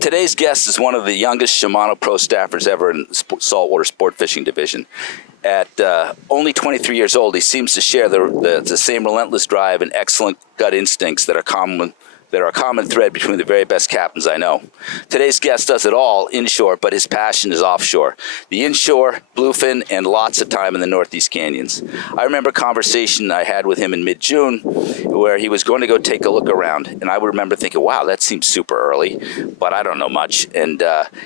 Today's guest is one of the youngest Shimano pro staffers ever in the saltwater sport fishing division. At only 23 years old, he seems to share the same relentless drive and excellent gut instincts that are a common thread between the very best captains I know. Today's guest does it all inshore, but his passion is offshore. The inshore, bluefin, and lots of time in the Northeast Canyons. I remember a conversation I had with him in mid-June where he was going to go take a look around, and I remember thinking, wow, that seems super early, but I don't know much. And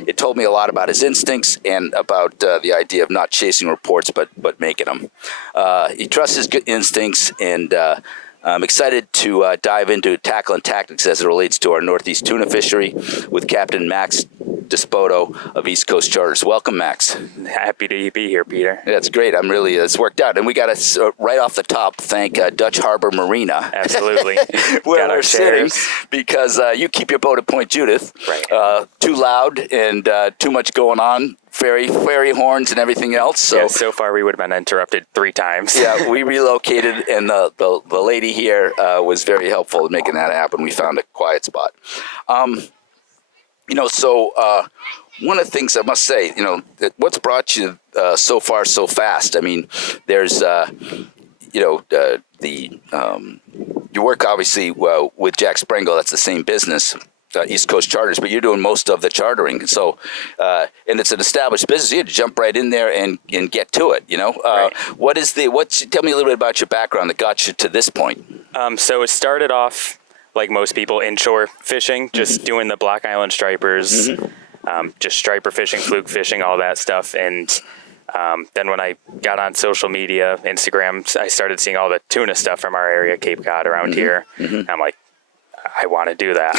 it told me a lot about his instincts and about the idea of not chasing reports, but making them. He trusts his good instincts, and I'm excited to dive into tackle and tactics as it relates to our Northeast tuna fishery with Captain Max Dispoto of East Coast Charters. Welcome, Max. Happy to be here, Peter. That's great. It's worked out. And we got to, right off the top, thank Dutch Harbor Marina. Absolutely. Where we're sitting, because you keep your boat at Point Judith. Right. Too loud and too much going on. Fairy horns and everything else. So far we would have been interrupted 3 times. Yeah, we relocated, and the lady here was very helpful in making that happen. We found a quiet spot. One of the things I must say, what's brought you so far so fast? I mean, there's, your work obviously with Jack Sprengel. That's the same business. East Coast Charters, but you're doing most of the chartering. So, and it's an established business. You had to jump right in there and get to it. Right. Tell me a little bit about your background that got you to this point. So it started off like most people, inshore fishing, just doing the Block Island stripers, just striper fishing, fluke fishing, all that stuff. And then when I got on social media, Instagram, I started seeing all the tuna stuff from our area, Cape Cod around here. And I'm like, I want to do that.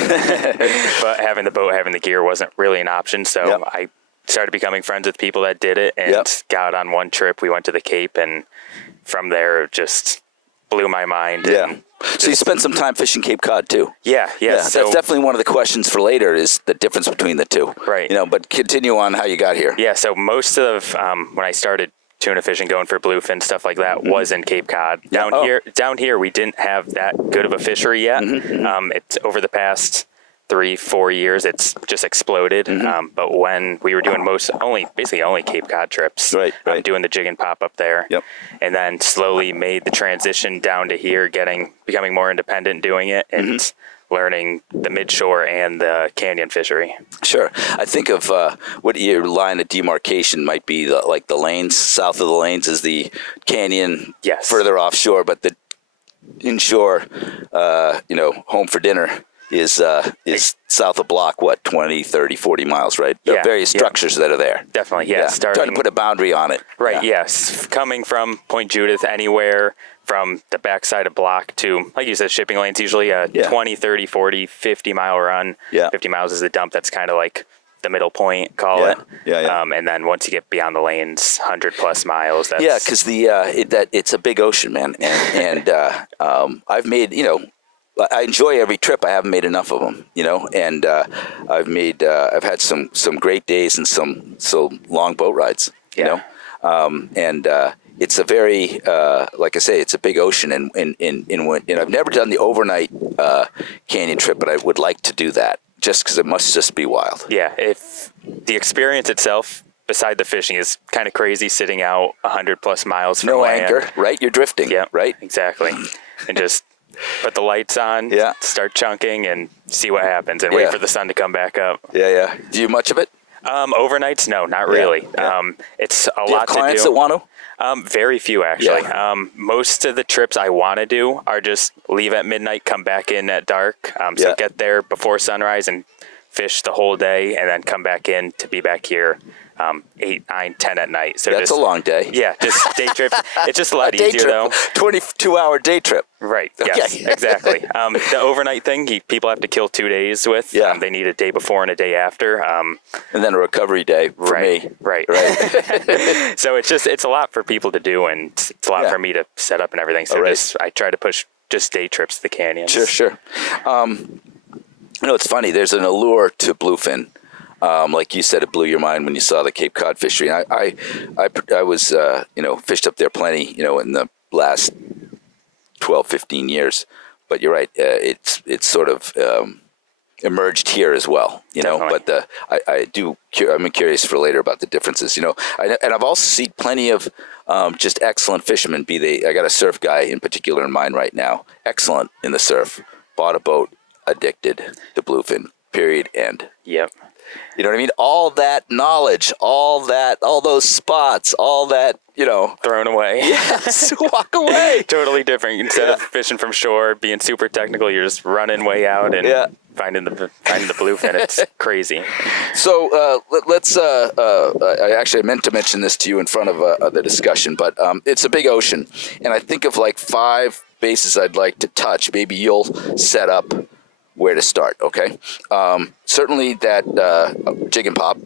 But having the boat, having the gear wasn't really an option. So I started becoming friends with people that did it and got on one trip. We went to the Cape, and from there it just blew my mind. Yeah. So you spent some time fishing Cape Cod too. Yeah. So that's definitely one of the questions for later, is the difference between the two. Right. But continue on how you got here. Yeah. So most of when I started tuna fishing, going for bluefin, stuff like that, was in Cape Cod. Down here, we didn't have that good of a fishery yet. It's over the past 3-4 years, it's just exploded. But when we were doing basically only Cape Cod trips, doing the jig and pop up there, and then slowly made the transition down to here, becoming more independent doing it, and learning the midshore and the canyon fishery. Sure. I think of what your line of demarcation might be, like the lanes. South of the lanes is the canyon, further offshore, but the inshore, home for dinner is south of Block, 20, 30, 40 miles, right? There are various structures that are there. Definitely, yeah. Trying to put a boundary on it. Right, yes. Coming from Point Judith, anywhere from the backside of Block to, like you said, shipping lanes, usually a 20, 30, 40, 50-mile run. 50 miles is the dump. That's kind of like the middle point, call it. And then once you get beyond the lanes, 100-plus miles. That's... because it's a big ocean, man. And I've made, I enjoy every trip. I haven't made enough of them, and I've had some great days and some long boat rides, it's a very, like I say, it's a big ocean, and I've never done the overnight canyon trip, but I would like to do that just because it must just be wild. Yeah, if the experience itself, beside the fishing, is kind of crazy, sitting out 100-plus miles from land. Anchor, right? You're drifting, right? Exactly, and just put the lights on, start chunking, and see what happens, and wait for the sun to come back up. Do you do much of it? Overnights? No, not really. It's a lot to do. Do you have clients that want to? Very few, actually. Most of the trips I want to do are just leave at midnight, come back in at dark. So get there before sunrise and fish the whole day, and then come back in to be back here 8, 9, 10 at night. So that's a long day. Yeah, just day trip. It's just a lot easier, though. 22-hour day trip. Right. Yes, exactly. The overnight thing, people have to kill 2 days with. They need a day before and a day after. And then a recovery day for me. Right. So it's a lot for people to do, and it's a lot for me to set up and everything. So I try to push just day trips to the canyons. Sure. It's funny. There's an allure to bluefin. Like you said, it blew your mind when you saw the Cape Cod fishery. I was, fished up there plenty, in the last 12, 15 years. But you're right. It's sort of emerged here as well, you know. Definitely. But I'm curious for later about the differences, you know. And I've also seen plenty of just excellent fishermen. I got a surf guy in particular in mind right now. Excellent in the surf. Bought a boat, addicted to bluefin. Period. End. Yep. You know what I mean? All that knowledge, all those spots, all that, you know. Thrown away. Yes, walk away. Totally different. Instead of fishing from shore, being super technical, you're just running way out and finding the bluefin. It's crazy. So let's. I meant to mention this to you in front of the discussion, but it's a big ocean, and I think of like 5 bases I'd like to touch. Maybe you'll set up where to start. Okay. Certainly that jig and pop.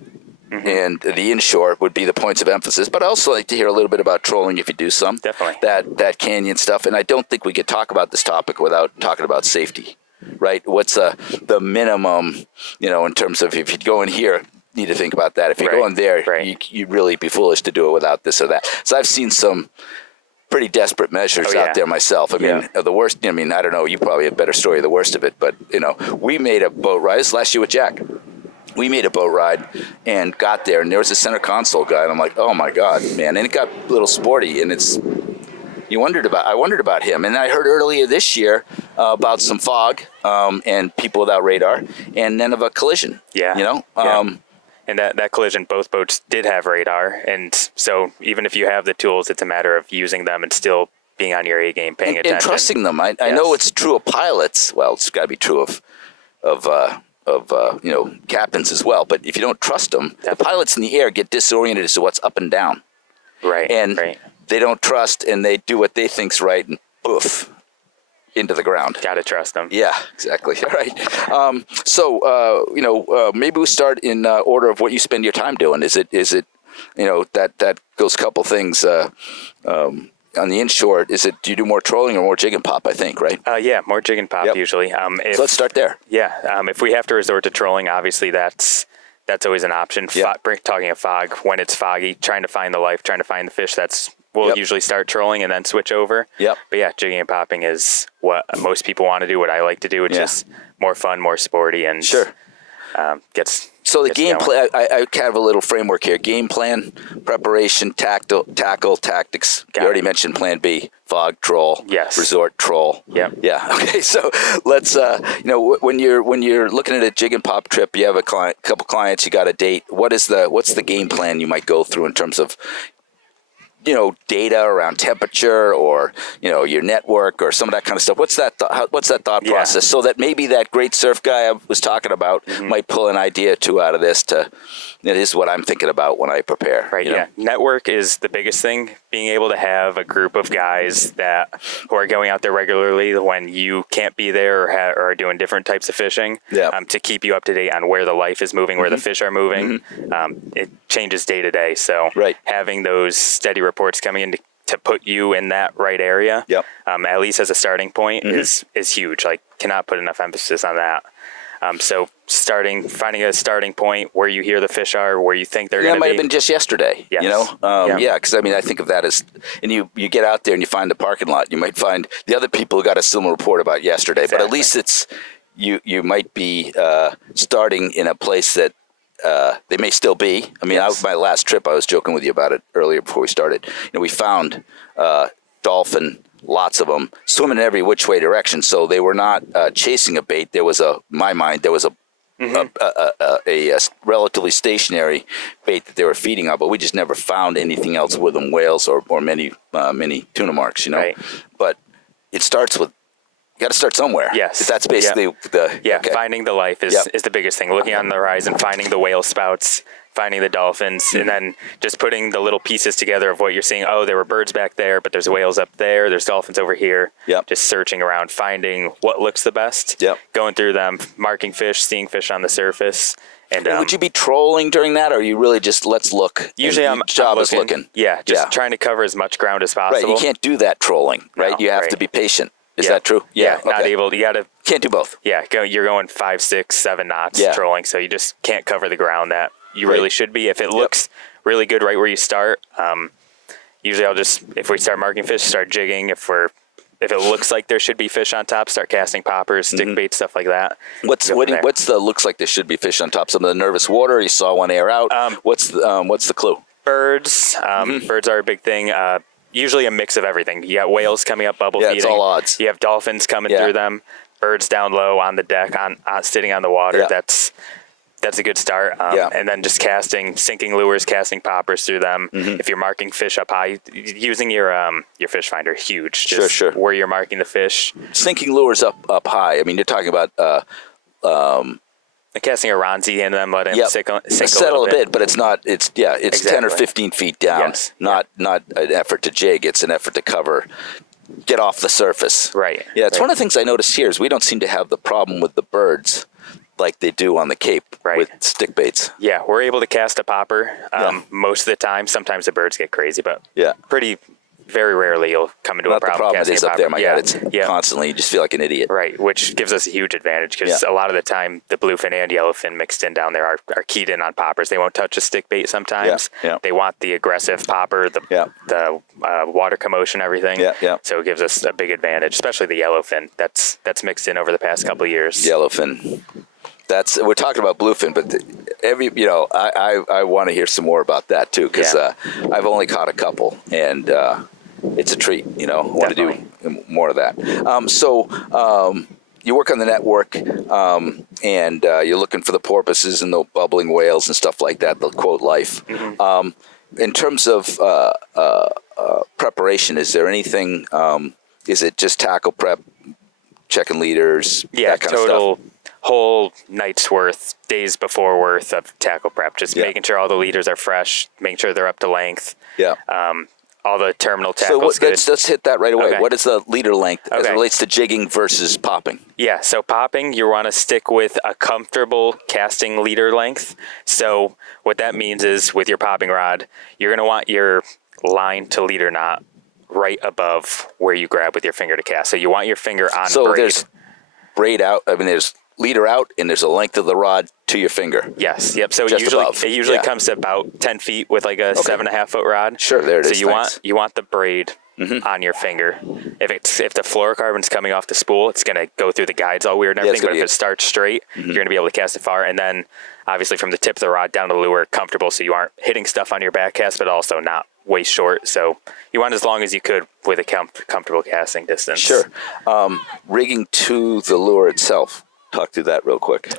Mm-hmm. And the inshore would be the points of emphasis, but I also like to hear a little bit about trolling if you do some. Definitely. That canyon stuff, and I don't think we could talk about this topic without talking about safety, right? What's the minimum, you know, in terms of if you go in here, you need to think about that. If you go in there, you'd really be foolish to do it without this or that. So I've seen some pretty desperate measures out there myself. I mean, the worst, I mean, I don't know, you probably have a better story of the worst of it, but, you know, we made a boat ride, this last year with Jack. We made a boat ride and got there, and there was a center console guy, and I'm like, oh my God, man. And it got a little sporty, and I wondered about him. And I heard earlier this year about some fog and people without radar, and then of a collision. Yeah. You know? And that collision, both boats did have radar. And so even if you have the tools, it's a matter of using them and still being on your A game, paying attention. And trusting them. I know it's true of pilots. Well, it's got to be true of you know, captains as well. But if you don't trust them, the pilots in the air get disoriented as to what's up and down. Right. And they don't trust, and they do what they think's right, and poof, into the ground. Got to trust them. Yeah, exactly. All right. So you know, maybe we start in order of what you spend your time doing. Is it you know, that goes a couple things. On the inshore, do you do more trolling or more jig and pop, I think, right? Yeah, more jig and pop usually. So let's start there. Yeah, if we have to resort to trolling, obviously that's always an option. Talking of fog, when it's foggy, trying to find the life, trying to find the fish, we'll usually start trolling and then switch over. But yeah, jigging and popping is what most people want to do, what I like to do, which is more fun, more sporty, and gets... So the game plan, I have a little framework here. Game plan, preparation, tackle, tactics. You already mentioned plan B, fog, troll, resort, troll. Yeah. Okay, so let's, you know, when you're looking at a jig and pop trip, you have a couple clients, you got a date. What's the game plan you might go through in terms of, you know, data around temperature or, you know, your network or some of that kind of stuff? What's that thought process, so that maybe that great surf guy I was talking about might pull an idea or two out of this this is what I'm thinking about when I prepare. Right. Yeah. Network is the biggest thing. Being able to have a group of guys who are going out there regularly when you can't be there or are doing different types of fishing to keep you up to date on where the life is moving, where the fish are moving. It changes day to day. So having those steady reports coming in to put you in that right area, at least as a starting point, is huge. Like, cannot put enough emphasis on that. So finding a starting point where you hear the fish are, where you think they're going to be. That might have been just yesterday, you know? Because I mean, I think of that as, and you get out there and you find the parking lot, you might find the other people who got a similar report about yesterday, but at least it's, you might be starting in a place that they may still be. I mean, my last trip, I was joking with you about it earlier before we started. You know, we found dolphin, lots of them, swimming in every which way direction. So they were not chasing a bait. There was in my mind, there was a relatively stationary bait that they were feeding on, but we just never found anything else with them, whales or many tuna marks, you know. But it starts with, you got to start somewhere. Yes. That's basically finding the life is the biggest thing. Looking on the horizon, finding the whale spouts, finding the dolphins, and then just putting the little pieces together of what you're seeing. Oh, there were birds back there, but there's whales up there. There's dolphins over here. Just searching around, finding what looks the best. Going through them, marking fish, seeing fish on the surface. And would you be trolling during that, or are you really just let's look? Usually, I'm looking. Trying to cover as much ground as possible. Right, you can't do that trolling, right? No, you have to be patient. Is that true? Not able. You gotta. Can't do both. You're going 5, 6, 7 knots trolling, so you just can't cover the ground that you really should be. If it looks really good right where you start, usually I'll just, if we start marking fish, start jigging. If we're if it looks like there should be fish on top, start casting poppers, stick bait, stuff like that. What's the looks like there should be fish on top? Some of the nervous water. You saw one air out. What's the clue? Birds. Birds are a big thing. Usually a mix of everything. You got whales coming up, bubble feeding. It's all odds. You have dolphins coming through them. Birds down low on the deck, on sitting on the water. Yeah. That's a good start. And then just casting, sinking lures, casting poppers through them. If you're marking fish up high, using your fish finder, huge. Just sure. where you're marking the fish. Sinking lures up high. I mean, you're talking about casting a Ronzi in them, let them sink settle a bit, but it's not. It's Exactly. 10 or 15 feet down. Yes. Not an effort to jig. It's an effort to cover. Get off the surface. Right. Yeah, it's right. one of the things I noticed here is we don't seem to have the problem with the birds like they do on the Cape with stick baits. Yeah, we're able to cast a popper most of the time. Sometimes the birds get crazy, but very rarely you'll come into Not a problem. The problem casting is a up there, popper. my God. It's constantly, you just feel like an idiot. Right, which gives us a huge advantage because a lot of the time the bluefin and yellowfin mixed in down there are keyed in on poppers. They won't touch a stick bait sometimes. Yeah. They want the aggressive popper, the water commotion, everything. Yeah. So it gives us a big advantage, especially the yellowfin. That's mixed in over the past couple of years. Yellowfin. We're talking about bluefin, but I want to hear some more about that too because I've only caught a couple and it's a treat. I want to do more of that. You work on the network and you're looking for the porpoises and the bubbling whales and stuff like that. The quote life. In terms of preparation, is there anything? Is it just tackle prep, checking leaders? Yeah, that kind of stuff? Whole night's worth, days before worth of tackle prep. Just making sure all the leaders are fresh, making sure they're up to length. Yeah. All the terminal tackles. So let's hit that right away. Okay. What is the leader length as it relates to jigging versus popping? Yeah, so popping, you want to stick with a comfortable casting leader length. So what that means is with your popping rod, you're going to want your line to leader knot right above where you grab with your finger to cast. So you want your finger on braid. So there's braid out. I mean, there's leader out, and there's a length of the rod to your finger. Yes. Yep. So Just it usually comes to about 10 feet with like a 7.5 foot rod. Sure, there it is. So you want the braid on your finger. If the fluorocarbon's coming off the spool, it's going to go through the guides all weird and everything. But if it starts straight, you're going to be able to cast it far. And then obviously from the tip of the rod down to the lure, comfortable, so you aren't hitting stuff on your back cast, but also not waist short. So you want as long as you could with a comfortable casting distance. Sure. Rigging to the lure itself. Talk through that real quick.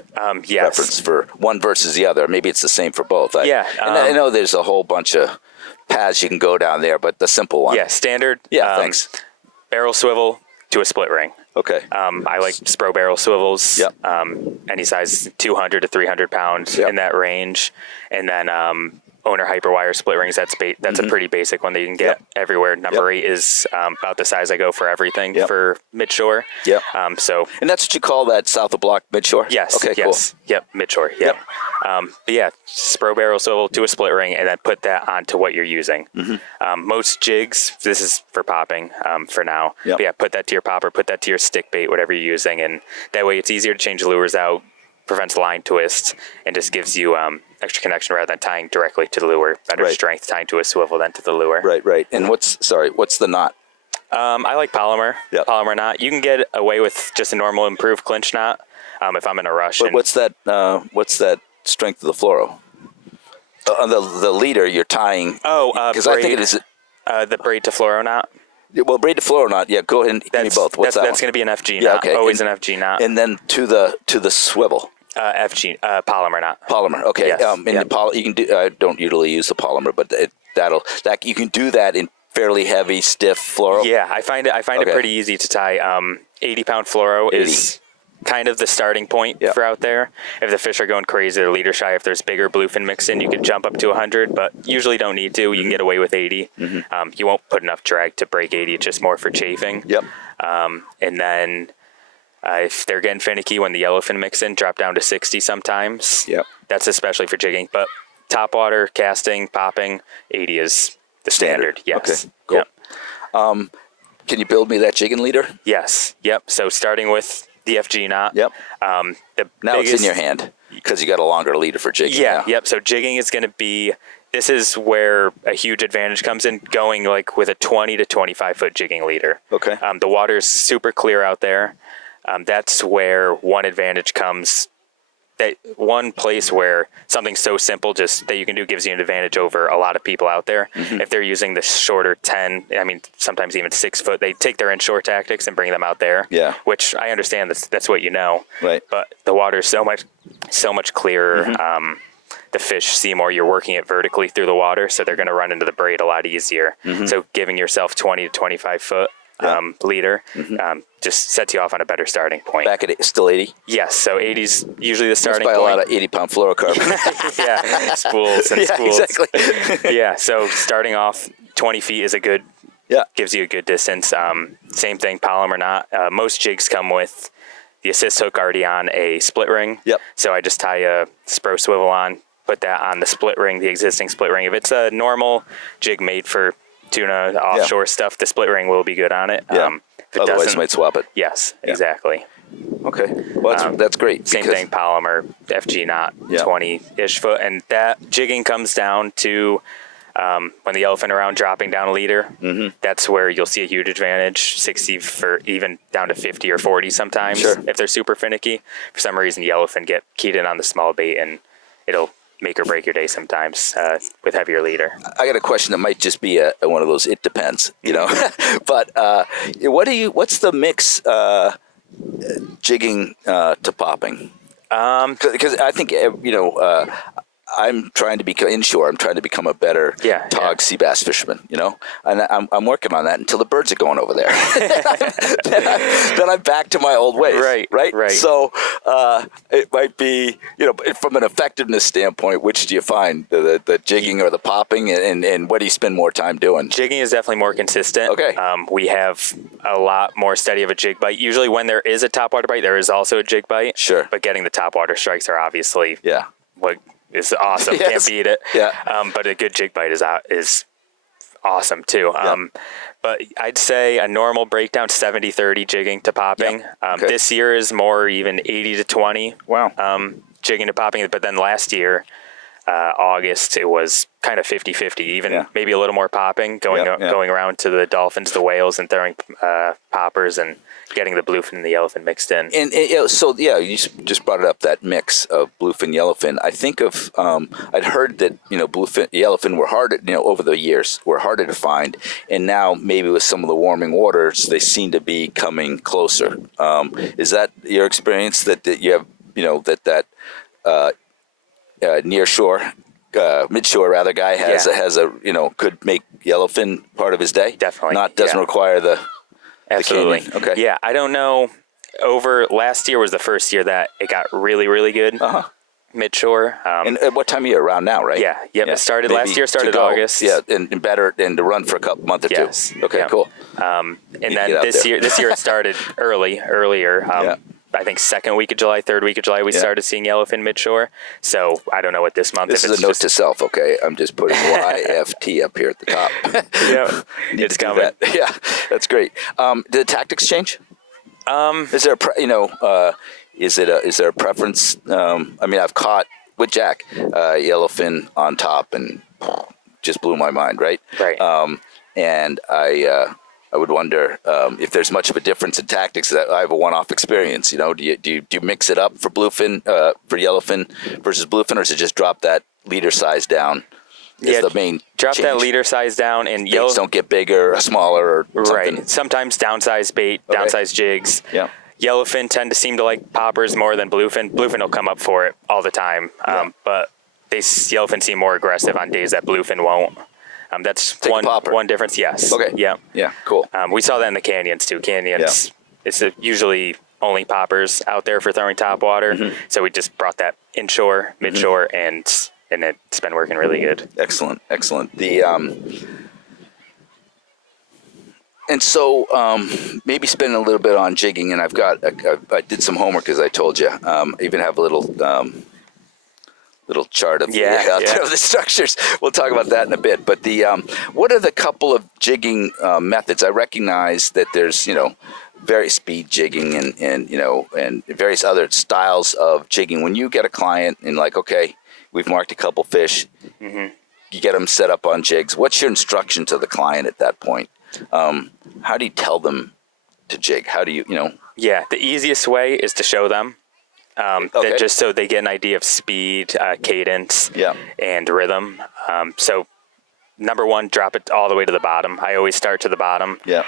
Yes. Preference for one versus the other. Maybe it's the same for both. I know there's a whole bunch of paths you can go down there, but the simple one. Yeah, standard. Yeah, thanks. Barrel swivel to a split ring. Okay. I like Spro barrel swivels. Yep. Any size 200 to 300 pounds in that range. And then owner hyperwire split rings. That's a pretty basic one that you can get everywhere. Number 8 is about the size I go for everything for Midshore. Yep. And that's what you call that south of block Midshore? Yes. Okay, yes. cool. Yep, Midshore. Yep. But yeah, Spro barrel swivel to a split ring, and then put that onto what you're using. Most jigs, this is for popping for now. Yep. But yeah, put that to your popper, put that to your stick bait, whatever you're using, and that way it's easier to change lures out, prevents line twists, and just gives you extra connection rather than tying directly to the lure. Better strength tying to a swivel than to the lure. Right. And what's the knot? I like polymer. Yep. Polymer knot. You can get away with just a normal improved clinch knot if I'm in a rush. But what's that strength of the fluoro? On the leader you're tying. Because I think it is the braid to fluoro knot. Well, braid to fluoro knot. Yeah, go ahead and give me both. What's that's going to be an FG knot. Okay. Always an FG knot. And then to the swivel. FG polymer knot. Polymer. Okay. Yes. You can do. I don't usually use the polymer, but you can do that in fairly heavy, stiff fluoro. Yeah, I find it pretty easy to tie. 80-pound fluoro is kind of the starting point for out there. If the fish are going crazy, they're leader shy. If there's bigger bluefin mixed in, you could jump up to 100, but usually don't need to. You can get away with 80. You won't put enough drag to break 80. It's just more for chafing. Yep. And then if they're getting finicky when the yellowfin mix in, drop down to 60 sometimes. Yep. That's especially for jigging. But topwater, casting, popping, 80 is the standard. Yes. Okay, cool. Yep. Can you build me that jigging leader? Yes. Yep. So starting with the FG knot. Yep. The Now biggest, it's in your hand because you got a longer leader for jigging. Yeah. Now. Yep. So jigging is going to be this is where a huge advantage comes in, going like with a 20 to 25 foot jigging leader. Okay. The water's super clear out there. That's where one advantage comes. That one place where something so simple just that you can do gives you an advantage over a lot of people out there. If they're using the shorter 10, I mean, sometimes even 6 foot, they take their inshore tactics and bring them out there. Yeah. Which I understand that's what you know. Right. But the water's so much clearer. The fish see more. You're working it vertically through the water, so they're going to run into the braid a lot easier. So giving yourself 20 to 25 foot leader just sets you off on a better starting point. Back at still 80? Yes, so 80's usually the starting Must buy point. a lot of 80-pound fluorocarbon. Yeah, spools and Yeah, spools. exactly. Yeah, so starting off 20 feet is gives you a good distance. Same thing, polymer or not. Most jigs come with the assist hook already on a split ring. Yep. So I just tie a Spro swivel on, put that on the split ring, the existing split ring. If it's a normal jig made for tuna, offshore stuff, the split ring will be good on it. Yeah. If it Otherwise, doesn't, you might swap it. yes, exactly. Okay. Well, that's great. Same because- thing, polymer, FG knot, Yeah. 20-ish foot. And that jigging comes down to when the yellowfin around dropping down a leader. That's where you'll see a huge advantage, 60 for even down to 50 or 40 sometimes. Sure. If they're super finicky. For some reason, yellowfin get keyed in on the small bait, and it'll make or break your day sometimes with heavier leader. I got a question that might just be one of those. It depends, But what's the mix jigging to popping? Because I think I'm trying to become inshore. I'm trying to become a better tog sea bass fisherman. And I'm working on that until the birds are going over there. then I'm back to my old ways. Right. So it might be, from an effectiveness standpoint, which do you find, the jigging or the popping, and what do you spend more time doing? Jigging is definitely more consistent. Okay. We have a lot more steady of a jig bite. Usually when there is a topwater bite, there is also a jig bite. Sure. But getting the topwater strikes are obviously what is awesome. Yes. Can't beat it. Yeah. But a good jig bite is awesome too. But I'd say a normal breakdown, 70-30 jigging to popping. Okay. This year is more even 80 to 20. Wow. Jigging to popping. But then last year, August, it was kind of 50-50, even maybe a little more popping, going around to the dolphins, the whales, and throwing poppers and getting the bluefin and the yellowfin mixed in. And you just brought it up, that mix of bluefin, yellowfin. I think of I'd heard that bluefin, yellowfin were harder over the years were harder to find, and now maybe with some of the warming waters, they seem to be coming closer. Is that your experience that you have near shore, midshore rather guy has a could make yellowfin part of his day? Definitely. Doesn't require the Absolutely. the canyon. Okay. Yeah, I don't know. Over last year was the first year that it got really, really good. Midshore. And at what time of year? Around now, right? Yeah. It started Maybe last year. Started to go. August. Yeah, and better and to run for a month or Yes. two. Okay, Yeah. cool. And You then get out this there. year it started earlier. I think second week of July, third week of July, we started seeing yellowfin midshore. So I don't know what this month. This if is it's a note just, to self, okay? I'm just putting YFT up here at the top. Need it's to do coming. that. Yeah, that's great. Did the tactics change? Is there is there a preference? I mean, I've caught with Jack yellowfin on top and just blew my mind, right? Right. And I would wonder if there's much of a difference in tactics. That I have a one-off experience. Do you mix it up for bluefin, for yellowfin versus bluefin, or is it just drop that leader size down? Is the main drop change? That leader size down, and Baits don't get bigger or smaller or something. Right. Sometimes downsize bait, downsize jigs. Yeah. Yellowfin tend to seem to like poppers more than bluefin. Bluefin will come up for it all the time, but yellowfin seem more aggressive on days that bluefin won't. That's one difference. Yes. Okay. Yeah. Yeah. Cool. We saw that in the canyons too. Canyons, it's usually only poppers out there for throwing topwater. So we just brought that inshore, midshore, and it's been working really good. Excellent. The and so maybe spend a little bit on jigging, and I did some homework, as I told you. I even have a little chart of the structures. We'll talk about that in a bit. But what are the couple of jigging methods? I recognize that there's various speed jigging and various other styles of jigging. When you get a client and okay, we've marked a couple fish. you get them set up on jigs. What's your instruction to the client at that point? How do you tell them to jig? How do you, Yeah, the easiest way is to show them. Okay. Just so they get an idea of speed, cadence, and rhythm. So number one, drop it all the way to the bottom. I always start to the bottom. Yeah.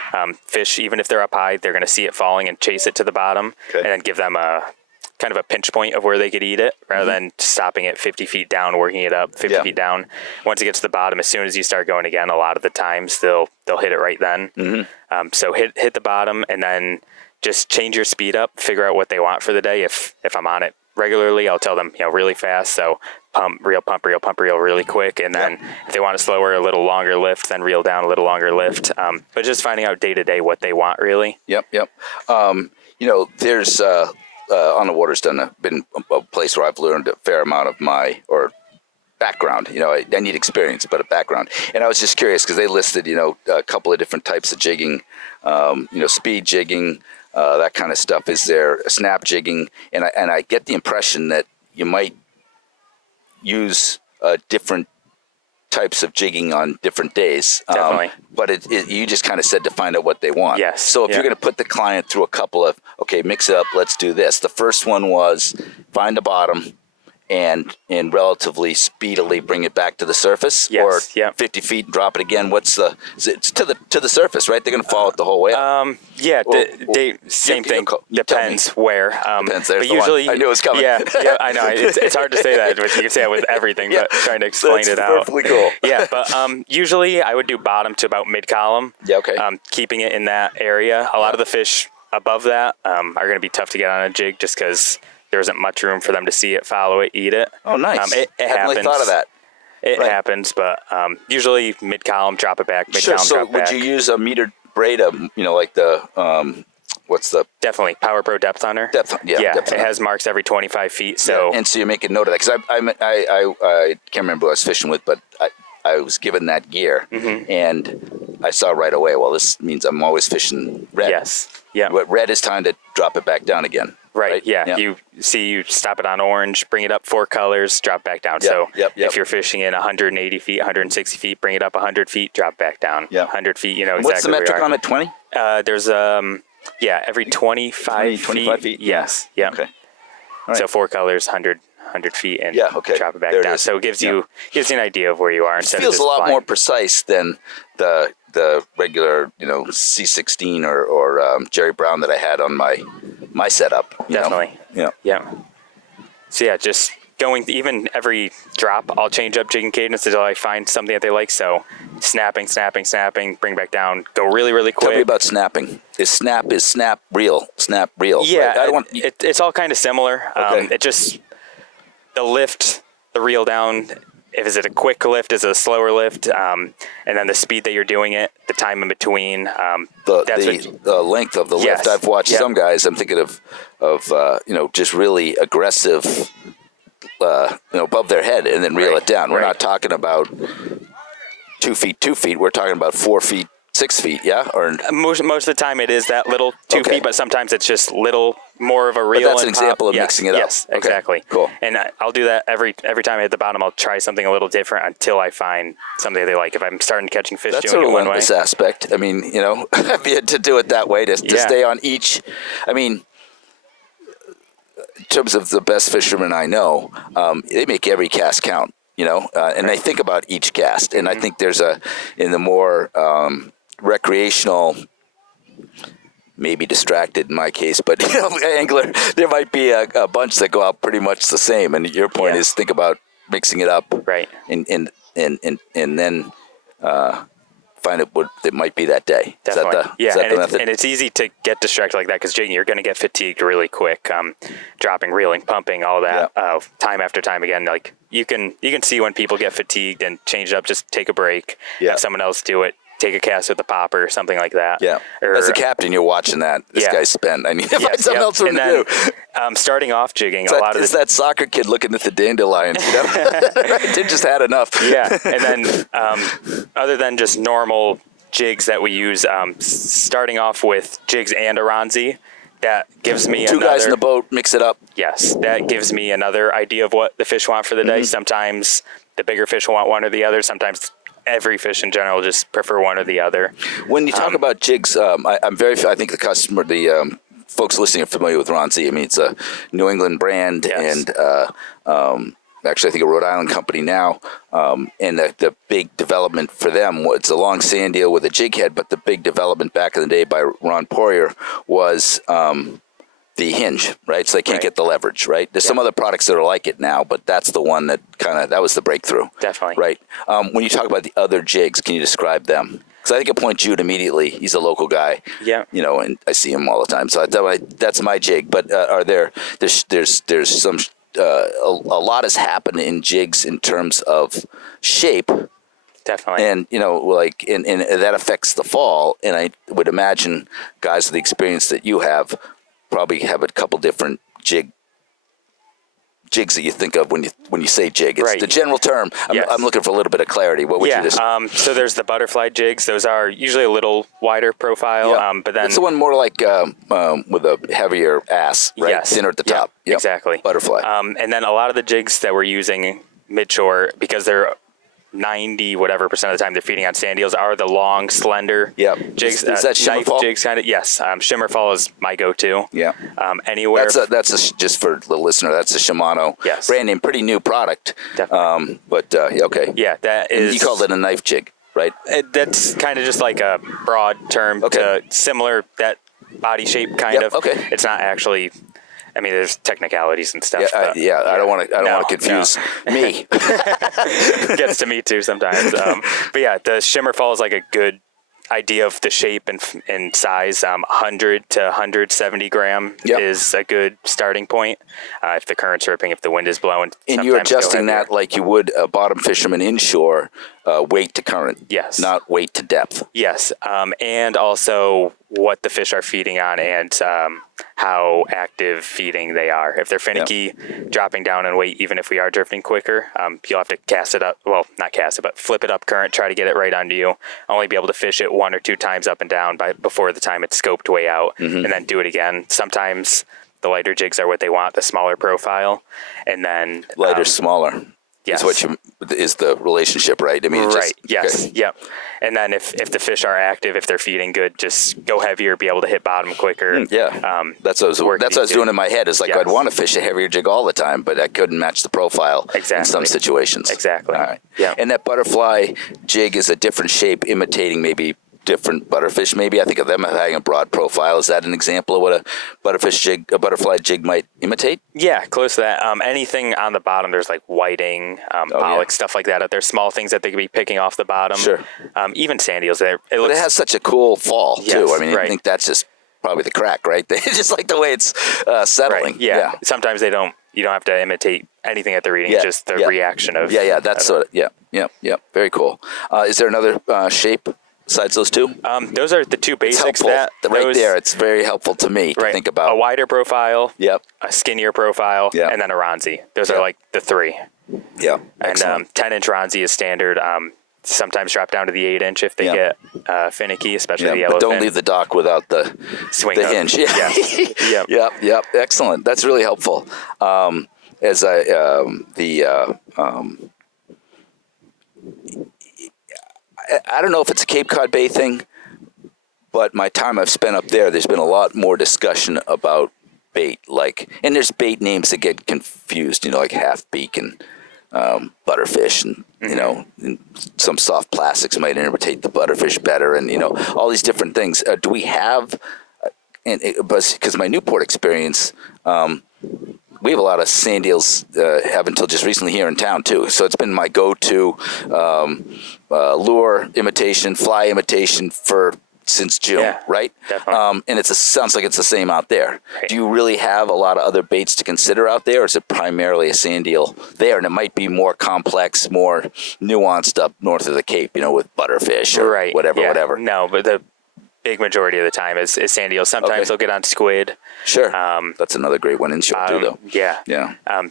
Fish, even if they're up high, they're going to see it falling and chase it to the bottom, Okay. and then give them a kind of a pinch point of where they could eat it, rather than stopping it 50 feet down, working it up 50 feet down. Once it gets to the bottom, as soon as you start going again, a lot of the times they'll hit it right then. So hit the bottom, and then just change your speed up, figure out what they want for the day. If I'm on it regularly, I'll tell them, really fast. So pump, reel, really quick. And then if they want a slower, a little longer lift, then reel down, a little longer lift. But just finding out day to day what they want, really. Yep. There's, On the Water's been a place where I've learned a fair amount of my background. I need experience, but a background. And I was just curious because they listed, a couple of different types of jigging, speed jigging, that kind of stuff. Is there a snap jigging? And I get the impression that you might use different types of jigging on different days. Definitely. But you just kind of said to find out what they want. Yes. So if you're going to put the client through a couple of, okay, mix it up, let's do this. The first one was find the bottom and relatively speedily bring it back to the surface, or 50 feet and drop it again. It's to the surface, right? They're going to follow it the whole way up. Same thing. Depends where. Depends. But usually, I knew it was coming. Yeah, I know. It's hard to say that, but you can say it with everything. But trying to explain it out. Perfectly cool. Yeah, but usually I would do bottom to about mid column. Yeah. Okay. Keeping it in that area. A lot of the fish above that are going to be tough to get on a jig, just because there isn't much room for them to see it, follow it, eat it. Oh, nice. It I hadn't happens. really thought of that. It happens, but usually mid column, drop it back. Mid Sure. column, So drop back. would you use a metered braid? Like the what's the Definitely Power Pro Depth Hunter. depth? Yeah. Depth it hunter. has marks every 25 feet. So And so you make a note of that, because I can't remember who I was fishing with, but I was given that gear, and I saw right away, well, this means I'm always fishing red. yes, yeah, What red is time to drop it back down again. right, yeah. You stop it on orange, bring it up 4 colors, drop back down. Yep, So yep. if you're fishing in 180 feet, 160 feet, bring it up 100 feet, drop back down. Yep. 100 feet, exactly. What's the where you metric are. on it? 20? There's every 25 feet? Yes, yeah. Okay. All right. So 4 colors, 100 feet, and okay. drop it back There it down. is. So it gives you an idea of where you are. It Instead feels of a just lot blind. more precise than the regular, C16 or Jerry Brown that I had on my setup. Definitely. Yeah. Yeah. So yeah, just going even every drop, I'll change up jigging cadence until I find something that they like. So snapping, bring back down, go really, really quick. Tell me about snapping. Is snap reel? Yeah, right? I don't want. it's all kind of similar. Okay. It just the lift, the reel down. If is it a quick lift, is it a slower lift, and then the speed that you're doing it, the time in between. The length of the Yes. lift. I've watched Yep. some guys. I'm thinking of just really aggressive, above their head and then reel Right, it down. We're right. not talking about 2 feet. We're talking about 4 feet, 6 feet. Yeah, or Most of the time it is that little 2 Okay. feet, but sometimes it's just little more of a reel. that's an and pop. example of Yes, mixing it up. Yes, Okay, exactly. cool. And I'll do that every time I hit the bottom. I'll try something a little different until I find something they like. If I'm starting catching fish that's a doing it one way, relentless aspect. I mean, to do it that way, to stay on each. I mean, in terms of the best fishermen I know, they make every cast count. And they think about each cast. And I think there's in the more recreational, maybe distracted in my case, but angler, there might be a bunch that go out pretty much the same. And your point is think about mixing it up, right? And then find out what it might be that day. Definitely. Is that the method? And it's easy to get distracted like that because jigging, you're going to get fatigued really quick. Dropping, reeling, pumping, all that, time after time again. Like you can see when people get fatigued and change it up. Just take a break. Yeah. Have someone else do it. Take a cast with a popper or something like that. Yeah. Or, As a captain, you're watching that. This guy's spent. I need to find something else for him to do. Starting off jigging, It's that soccer kid looking at the dandelions. They just had enough. Yeah, and then other than just normal jigs that we use, starting off with jigs and a Ronzi, that gives me Two guys in the boat, mix it up. Yes, that gives me another idea of what the fish want for the day. Sometimes the bigger fish will want one or the other. Sometimes every fish in general just prefer one or the other. When you talk about jigs, I think the customer, folks listening are familiar with Ron Z. I mean, it's a New England brand, Yes. and actually I think a Rhode Island company now. And the big development for them, it's a long sand deal with a jig head, but the big development back in the day by Ron Poirier was the hinge, right? So they can't get the leverage, right? There's some other products that are like it now, but that's the one that that was the breakthrough. Definitely. Right. When you talk about the other jigs, can you describe them? Because I think of Point Jude immediately. He's a local guy. Yeah. And I see him all the time. So that's my jig. But are there's some, a lot has happened in jigs in terms of shape. Definitely. And, and that affects the fall. And I would imagine guys with the experience that you have probably have a couple different jigs that you think of when you say jig. It's the general term. I'm looking for a little bit of clarity. What would you just... So there's the butterfly jigs. Those are usually a little wider profile. But then it's the one more like with a heavier ass, right? Yes. Thinner at the top. Yep. Exactly. Butterfly. And then a lot of the jigs that we're using Midshore, because they're 90% of the time they're feeding on sand eels, are the long, slender jigs. Is that Shimmerfall? Jigs kind of? Yes. Shimmerfall is my go-to. Yeah. Anywhere. Just for the listener, that's a Shimano brand name, pretty new product. Definitely. Okay. Yeah, that is. You called it a knife jig, right? That's kind of just like a broad term to similar, that body shape kind of. Okay. It's not actually. I mean, there's technicalities and stuff. I don't want to confuse me. Gets to me too sometimes. But yeah, the Shimmerfall is like a good idea of the shape and size. 100 to 170 gram is a good starting point. If the current's ripping, if the wind is blowing. And you're adjusting that like you would a bottom fisherman inshore, weight to current. Yes. Not weight to depth. Yes. And also what the fish are feeding on and how active feeding they are. If they're finicky, dropping down in weight, even if we are drifting quicker, you'll have to cast it up. Well, not cast it, but flip it up current, try to get it right onto you. Only be able to fish it 1 or 2 times up and down before the time it's scoped way out, and then do it again. Sometimes the lighter jigs are what they want, the smaller profile, and then lighter, smaller. Yes. Is the relationship, right? I mean, yes. Okay. Yep. And then if the fish are active, if they're feeding good, just go heavier, be able to hit bottom quicker. That's what I was doing in my head. Is like I'd want to fish a heavier jig all the time, but I couldn't match the profile in some situations. Exactly. All right. Yeah. And that butterfly jig is a different shape, imitating maybe different butterfish. Maybe I think of them having a broad profile. Is that an example of what a butterfly jig might imitate? Yeah, close to that. Anything on the bottom, there's like whiting, pollock, stuff like that. There's small things that they could be picking off the bottom. Sure. Even sand eels. It has such a cool fall too. I mean, right. I think that's just probably the crack, right? They just like the way it's settling. Right. Yeah. Sometimes they don't. You don't have to imitate anything that they're eating. Just the reaction of. That's sort of. Yeah. Very cool. Is there another shape besides those two? Those are the two basics. There, it's very helpful to me to think about. A wider profile, a skinnier profile, and then a Ronzi. Those are like the 3. Yeah. And 10-inch Ronzi is standard. Sometimes drop down to the 8-inch if they get finicky, especially the yellowfin. But don't leave the dock without the hinge. Yep. Excellent. That's really helpful. I don't know if it's a Cape Cod Bay thing, but my time I've spent up there's been a lot more discussion about bait. And there's bait names that get confused, like half beak and butterfish, and and some soft plastics might interpret the butterfish better, and all these different things. Do we have? Because my Newport experience. We have a lot of sand eels, have until just recently here in town too. So it's been my go-to lure imitation, fly imitation since June, right? Definitely. And sounds like it's the same out there. Right. Do you really have a lot of other baits to consider out there, or is it primarily a sand eel there? And it might be more complex, more nuanced up north of the Cape, with butterfish or whatever. No, but the big majority of the time is sand eels. Sometimes they'll get on squid. Sure. That's another great one inshore too, though. Yeah.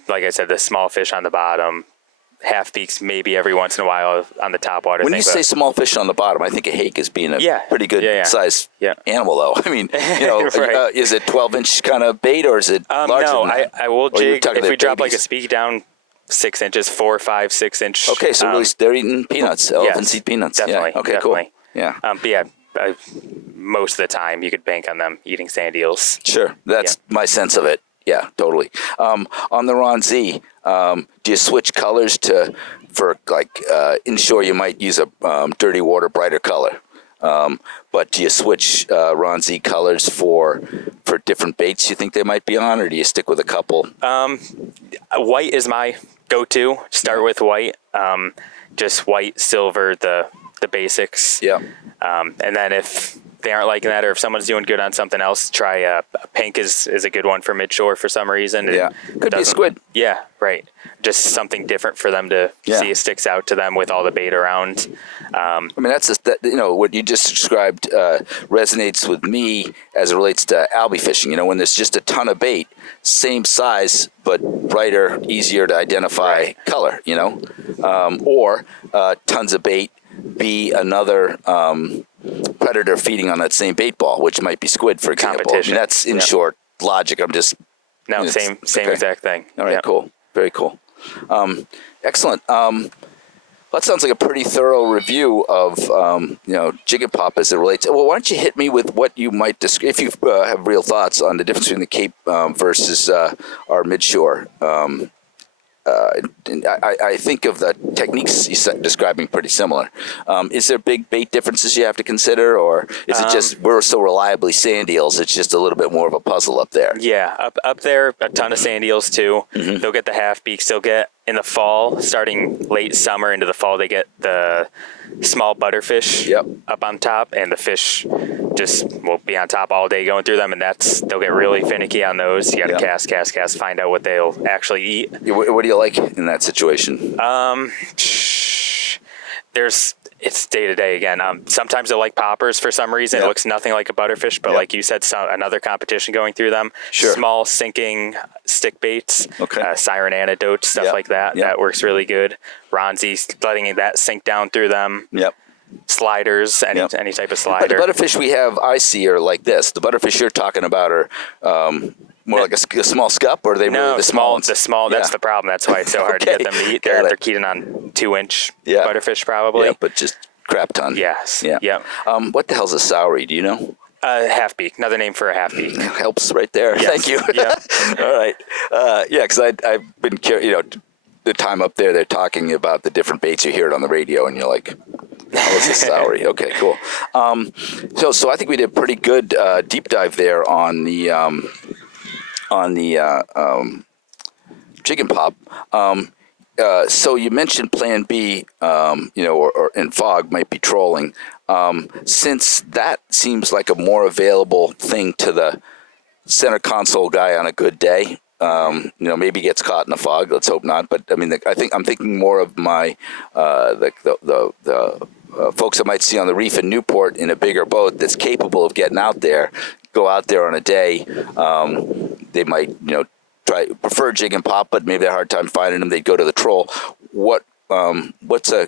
Like I said, the small fish on the bottom, half beaks maybe every once in a while on the top water. When you say small fish on the bottom, I think a hake is being a pretty good size animal, though. I mean, right. Is it 12-inch kind of bait, or is it larger no, than that? I will jig if we drop babies? like a speaky down 6 inches, 4, 5, 6 inch. Okay, so really they're eating peanuts, elephants eat peanuts. Definitely. Yeah. Okay, definitely. Cool. Yeah. But yeah, most of the time you could bank on them eating sand eels. Sure, that's my sense of it. Yeah, totally. On the Ron Z, do you switch colors for inshore? You might use a dirty water, brighter color. But do you switch Ron Z colors for different baits you think they might be on, or do you stick with a couple? White is my go-to. Start with white. Just white, silver, the basics. Yeah. And then if they aren't liking that, or if someone's doing good on something else, try pink is a good one for midshore for some reason. Yeah, could be a squid. Yeah, right. Just something different for them to see. It sticks out to them with all the bait around. I mean, what you just described resonates with me as it relates to albie fishing. When there's just a ton of bait, same size but brighter, easier to identify color. Or tons of bait be another predator feeding on that same bait ball, which might be squid, for example. Competition. I mean, that's in short logic. I'm just same exact thing. All right, cool, very cool, excellent. That sounds like a pretty thorough review of jig and pop as it relates. Well, why don't you hit me with what you might describe, if you have real thoughts on the difference between the Cape versus our midshore. I think of the techniques you're describing pretty similar. Is there big bait differences you have to consider, or is it just we're so reliably sand eels, it's just a little bit more of a puzzle up there? Yeah, up there, a ton of sand eels too. Mm-hmm. They'll get the half beaks. They'll get in the fall, starting late summer into the fall, they get the small butterfish up on top, and the fish just will be on top all day going through them, and they'll get really finicky on those. You got to cast, find out what they'll actually eat. What do you like in that situation? It's day to day again. Sometimes I like poppers for some reason. It looks nothing like a butterfish, but like you said, another competition going through them. Sure. Small sinking stick baits, siren antidotes, stuff like that. Yep. That works really good. Ronzi, letting that sink down through them. Yep. Sliders, any type of slider. But the butterfish I see are like this. The butterfish you're talking about are more like a small scup, or are they really the small ones? The small, that's the problem. That's why it's so hard to get them to eat. They're keyed on 2-inch butterfish probably. Yeah, but just crap ton. Yes. Yeah. Yep. What the hell's a soury? Do you know? Half beak. Another name for a half beak. Helps right there. Yes. Thank you. Yeah. All right. Because I've been curious. The time up there, they're talking about the different baits. You hear it on the radio, and you're like, "Oh, it's a soury." Okay, cool. So I think we did a pretty good deep dive there on the jig and pop. So you mentioned Plan B, or in fog might be trolling. Since that seems like a more available thing to the center console guy on a good day, maybe gets caught in the fog. Let's hope not. But I mean, I'm thinking more of my the folks I might see on the reef in Newport in a bigger boat that's capable of getting out there. Go out there on a day. They might prefer jig and pop, but maybe they have a hard time finding them. They'd go to the troll. What's a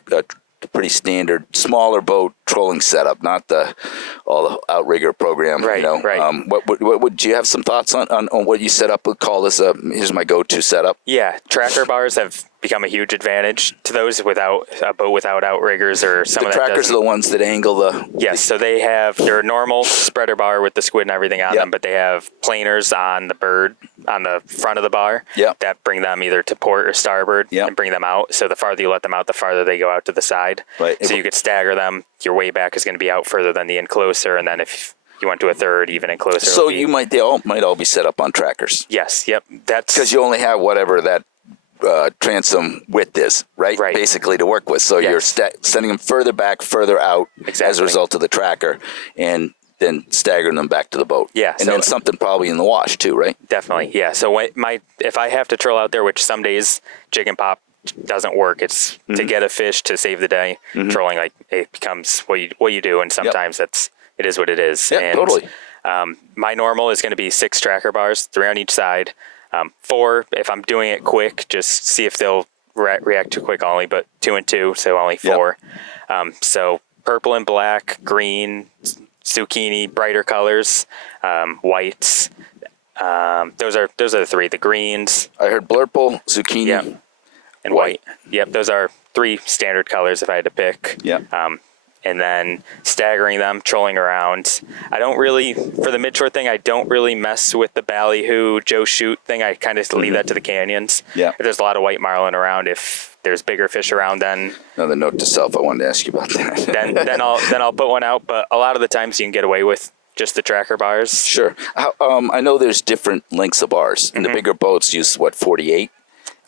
pretty standard smaller boat trolling setup, not all the outrigger program? Right. What would you have some thoughts on what you set up? Would call this here's my go-to setup? Yeah, tracker bars have become a huge advantage to those without a boat without outriggers or some of that. The trackers are the ones that angle the. Yes, so they're a normal spreader bar with the squid and everything on them, but they have planers on the bird on the front of the bar that bring them either to port or starboard and bring them out. So the farther you let them out, the farther they go out to the side. Right. So you could stagger them. Your way back is going to be out further than the in closer, and then if you went to a third, even in closer. So they all might all be set up on trackers. Yes. Yep. That's because you only have whatever that transom width is, right? Basically to work with. So you're sending them further back, further out as a result of the tracker, and then staggering them back to the boat. Yeah. And then something probably in the wash too, right? Definitely. Yeah. So if I have to troll out there, which some days jig and pop doesn't work, it's to get a fish to save the day. Trolling, it becomes what you do, and sometimes it is what it is. Yeah, and, totally. My normal is going to be 6 tracker bars, 3 on each side. 4 if I'm doing it quick, just see if they'll react too quick only, but 2 and 2, so only 4. So purple and black, green, zucchini, brighter colors, whites. Those are the 3. The greens. I heard blurple, zucchini, and white. Yep, those are 3 standard colors if I had to pick. Yeah. And then staggering them, trolling around. I don't really, for the midshore thing, I don't really mess with the ballyhoo, Joe Shoot thing. I kind of leave that to the canyons. Yeah. If there's a lot of white marlin around, if there's bigger fish around, then Another note to self, I wanted to ask you about that. then I'll put one out. But a lot of the times you can get away with just the tracker bars. Sure. I know there's different lengths of bars. And the bigger boats use, 48?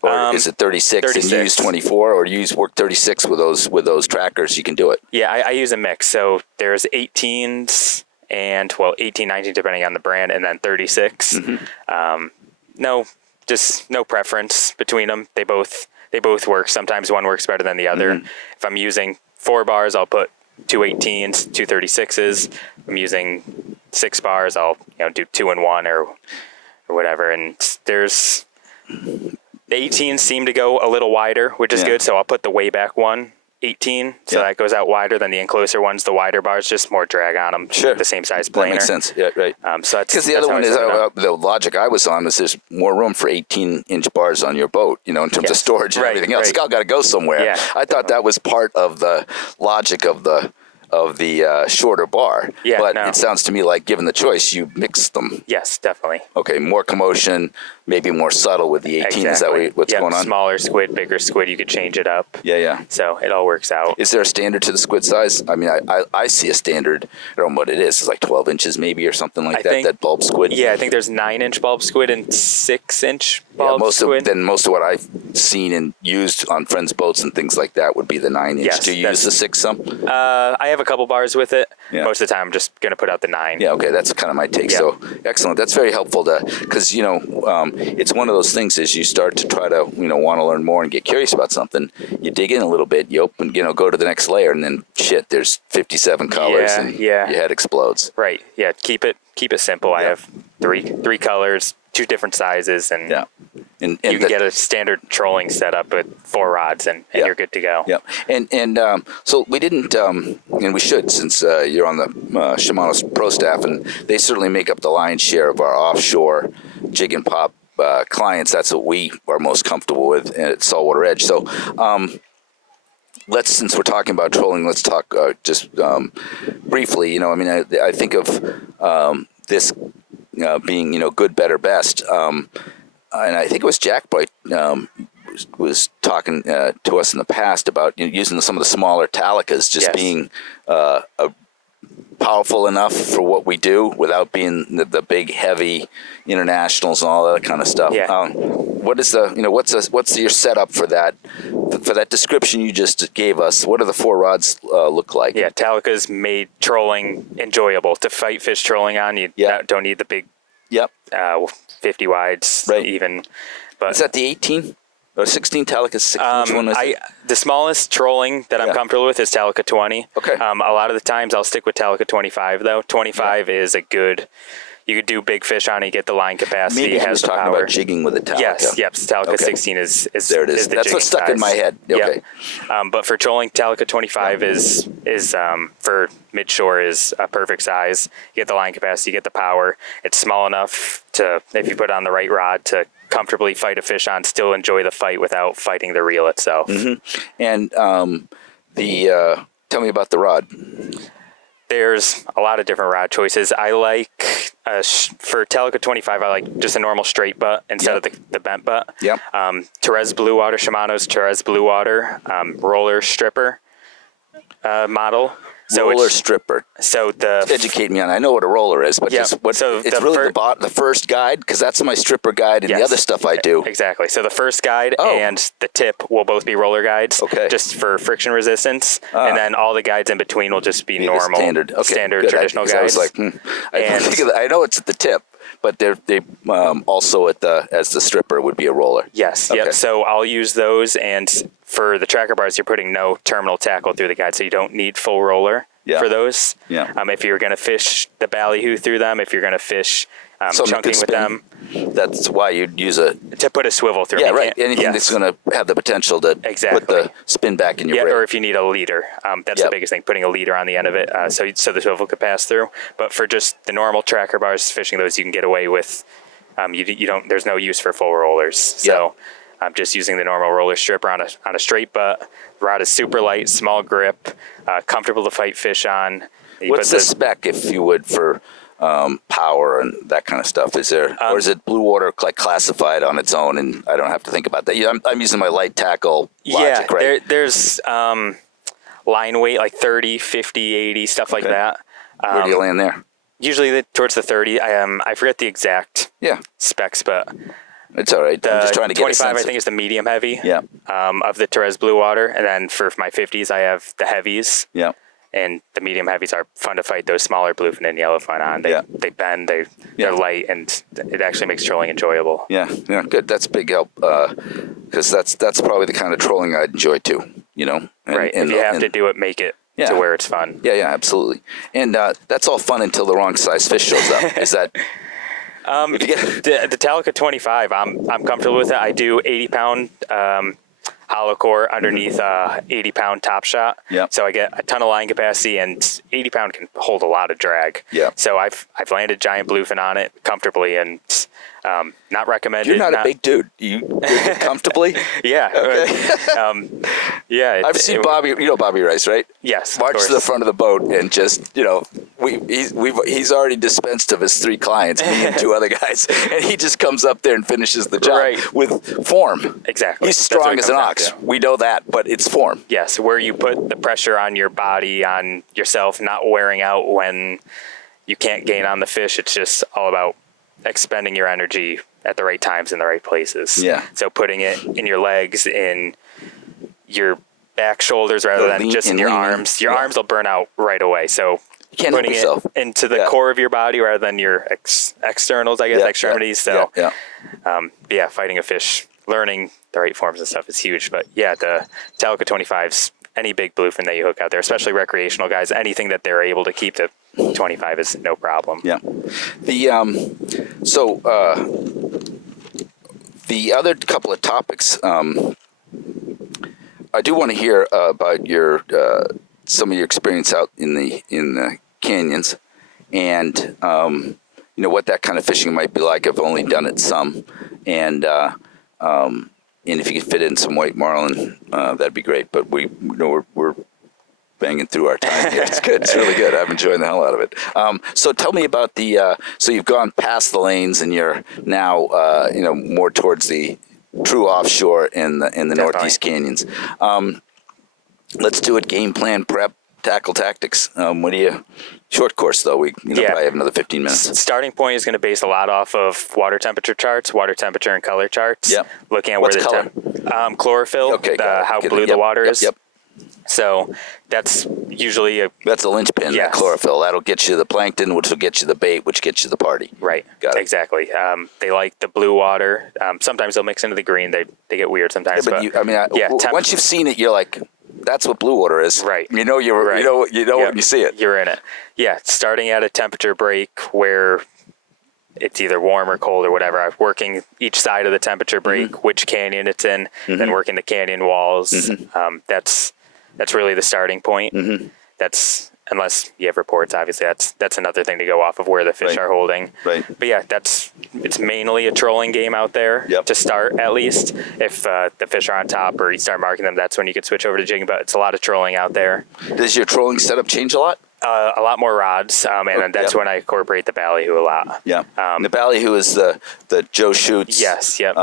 Or is it 36 and you use 24, or you work 36 with those trackers? You can do it. Yeah, I use a mix. So there's 18s and 18, 19 depending on the brand, and then 36. No preference between them. They both work. Sometimes one works better than the other. If I'm using 4 bars, I'll put 2 18s, 2 36s. If I'm using 6 bars, I'll do 2 and 1 or whatever. And there's the 18s seem to go a little wider, which is good. So I'll put the way back one 18, so that goes out wider than the encloser ones. The wider bars, just more drag on them. Sure. The same size planer. That makes sense. Yeah, right. So that's because the other one is the logic I was on is there's more room for 18-inch bars on your boat, in terms of storage and everything else. It's all got to go somewhere. Yeah. I thought that was part of the logic of the shorter bar. Yeah, but no. it sounds to me like, given the choice, you mix them. Yes, definitely. Okay, more commotion, maybe more subtle with the 18. Exactly. Is that what's going on? Smaller squid, bigger squid, you could change it up. Yeah. So it all works out. Is there a standard to the squid size? I mean, I see a standard. I don't know what it is. It's like 12 inches maybe or something like that. That bulb squid. Yeah, I think there's 9-inch bulb squid and 6-inch bulb squid. Most of what I've seen and used on friends' boats and things like that would be the 9-inch. Yes, Do you use the 6 some? I have a couple bars with it. Yeah. Most of the time, I'm just going to put out the 9. Yeah, okay, that's kind of my take. Yeah. So excellent. That's very helpful because it's one of those things as you start to try to want to learn more and get curious about something. You dig in a little bit. You open, go to the next layer, and then there's 57 colors, and your head explodes. Right. Yeah. Keep it simple. I have three colors, 2 different sizes, and you can get a standard trolling setup with 4 rods, and you're good to go. Yeah, and so we didn't, and we should, since you're on the Shimano's pro staff, and they certainly make up the lion's share of our offshore jig and pop clients. That's what we are most comfortable with at Saltwater Edge. So since we're talking about trolling, let's talk just briefly. I think of this being good, better, best. And I think it was Jack Bright was talking to us in the past about using some of the smaller talicas, just being powerful enough for what we do without being the big, heavy internationals and all that kind of stuff. Yeah. What is what's your setup for that? For that description you just gave us, what do the 4 rods look like? Yeah, talicas made trolling enjoyable. To fight fish trolling on, you don't need the big 50 wides even. But is that the 18 or 16 Talica? 16? Which one is it? The smallest trolling that I'm comfortable with is Talica 20. Okay. A lot of the times I'll stick with Talica 25 though. 25 is a good. You could do big fish on it, you get the line capacity. Maybe it he was has the talking power. about jigging with a Talica. Yes. Talica 16 is there it is. That's what's stuck in my head. Okay. But for trolling, Talica 25 is for midshore is a perfect size. You get the line capacity, you get the power. It's small enough to, if you put it on the right rod, to comfortably fight a fish on, still enjoy the fight without fighting the reel itself. And tell me about the rod. There's a lot of different rod choices. I like, for Talica 25, I like just a normal straight butt instead of the bent butt. Yep. Therese Blue Water, Shimano's Therese Blue Water, roller stripper model. So roller stripper. So educate me on. I know what a roller is, but it's really the first guide, because that's my stripper guide and the other stuff I do. Exactly. So the first guide and the tip will both be roller guides, just for friction resistance, and then all the guides in between will just be normal, standard traditional guides. I was like, I know it's at the tip, but they also as the stripper would be a roller. Yes. Okay. Yep. So I'll use those, and for the tracker bars, you're putting no terminal tackle through the guide, so you don't need full roller. for those. Yeah. If you're going to fish the ballyhoo through them, if you're going to fish Something chunking with them, that's why you'd use a to put a swivel through. yeah, right. Anything that's going to have the potential to put the spin back in your rig. Or if you need a leader, that's the biggest thing, putting a leader on the end of it, so the swivel could pass through. But for just the normal tracker bars, fishing those, you can get away with. You don't. There's no use for full rollers. So I'm just using the normal roller stripper on a straight butt. The rod is super light, small grip, comfortable to fight fish on. What's the spec, if you would, for power and that kind of stuff? Is there, or is it blue water like classified on its own, and I don't have to think about that? Yeah, I'm using my light tackle logic, right? There's line weight like 30, 50, 80, stuff like that. Where do you land there? Usually towards the 30. I forget the exact specs, but it's all right. I'm just trying to get 25, I think, is the medium heavy of the Therese blue water. And then for my 50s, I have the heavies. Yeah. And the medium heavies are fun to fight those smaller bluefin and yellowfin on. They bend, they're light, and it actually makes trolling enjoyable. Yeah, good. That's a big help, because that's probably the kind of trolling I'd enjoy too, you know? Right. If you have to do it, make it to where it's fun. Yeah, absolutely. And that's all fun until the wrong size fish shows up. Is that... the Talica 25, I'm comfortable with it. I do 80-pound hollow core underneath 80-pound top shot. Yep. So I get a ton of line capacity, and 80-pound can hold a lot of drag. Yeah. So I've landed giant bluefin on it comfortably, and not recommended. You're not a big dude. You comfortably? Yeah. Okay. I've seen Bobby. You know Bobby Rice, right? Yes. March to the front of the boat and just, he's already dispensed of his 3 clients, me and 2 other guys, and he just comes up there and finishes the job with form. Exactly. He's strong as an ox. We know that, but it's form. Yes, where you put the pressure on your body, on yourself, not wearing out when you can't gain on the fish. It's just all about expending your energy at the right times in the right places. Yeah. So putting it in your legs, in your back shoulders, rather than just in your arms. Your arms will burn out right away. So putting it into the core of your body rather than your externals, I guess, extremities. So fighting a fish, learning the right forms and stuff is huge. But the Talica 25s, any big bluefin that you hook out there, especially recreational guys, anything that they're able to keep to 25 is no problem. Yeah. The the other couple of topics, I do want to hear about your some of your experience out in the canyons, and what that kind of fishing might be like. I've only done it some, and if you could fit in some white marlin, that'd be great. But we're banging through our time here. It's good. It's really good. I'm enjoying the hell out of it. So tell me about the. So you've gone past the lanes, and you're now more towards the true offshore in the Northeast canyons. Let's do it. Game plan, prep, tackle, tactics. What do you? Short course though. We probably have another 15 minutes. Starting point is going to base a lot off of water temperature charts, water temperature and color charts. Yep. Looking at What's where the chlorophyll, how blue the water is. Yep. So that's usually that's a linchpin. That chlorophyll, that'll get you the plankton, which will get you the bait, which gets you the party. Right. Got it. Exactly. They like the blue water. Sometimes they'll mix into the green. They get weird sometimes. Once you've seen it, you're like, that's what blue water is. Right. You know when you see it. You're in it. Yeah. Starting at a temperature break where it's either warm or cold or whatever. I'm working each side of the temperature break, which canyon it's in, then working the canyon walls. That's really the starting point. That's, unless you have reports, obviously that's another thing to go off of where the fish are holding. Right. But it's mainly a trolling game out there to start, at least. If the fish are on top or you start marking them, that's when you could switch over to jigging, but it's a lot of trolling out there. Does your trolling setup change a lot? A lot more rods, and then that's when I incorporate the ballyhoo a lot. Yeah. The ballyhoo is the Joe Shoots. Yes. Yep.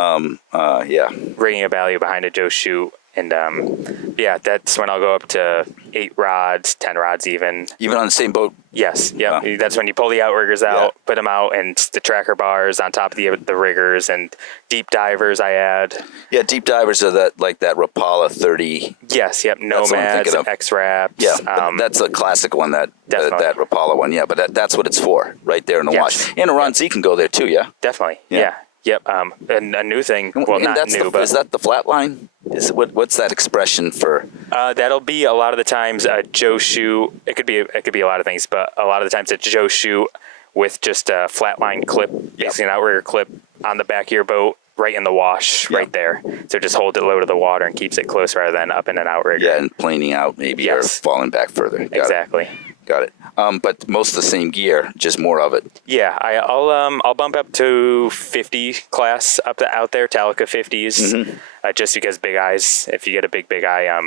Rigging a ballyhoo behind a Joe Shoot. And that's when I'll go up to 8 rods, 10 rods even. Even on the same boat? Yes. Yeah. That's when you pull the outriggers out, put them out, and the tracker bars on top of the riggers, and deep divers I add. Yeah, deep divers are that Rapala 30. Yes. Yep. Nomads, X-Wraps. Yeah, that's a classic one. That Rapala one. Yeah, but that's what it's for, right there in the wash. And a Ron Z can go there too. Yeah. Definitely. Yeah. Yep. And a new thing. Well, not new, but is that the flat line? What's that expression for? That'll be a lot of the times a Joe shoe. It could be a lot of things, but a lot of the times a Joe shoe with just a flatline clip, basically an outrigger clip on the back of your boat, right in the wash, right there. So just hold it low to the water and keeps it close rather than up in an outrigger. Yeah, and planing out maybe or falling back further. Exactly. Got it. But most of the same gear, just more of it. Yeah, I'll bump up to 50 class out there, Talica 50s, just because big eyes. If you get a big eye,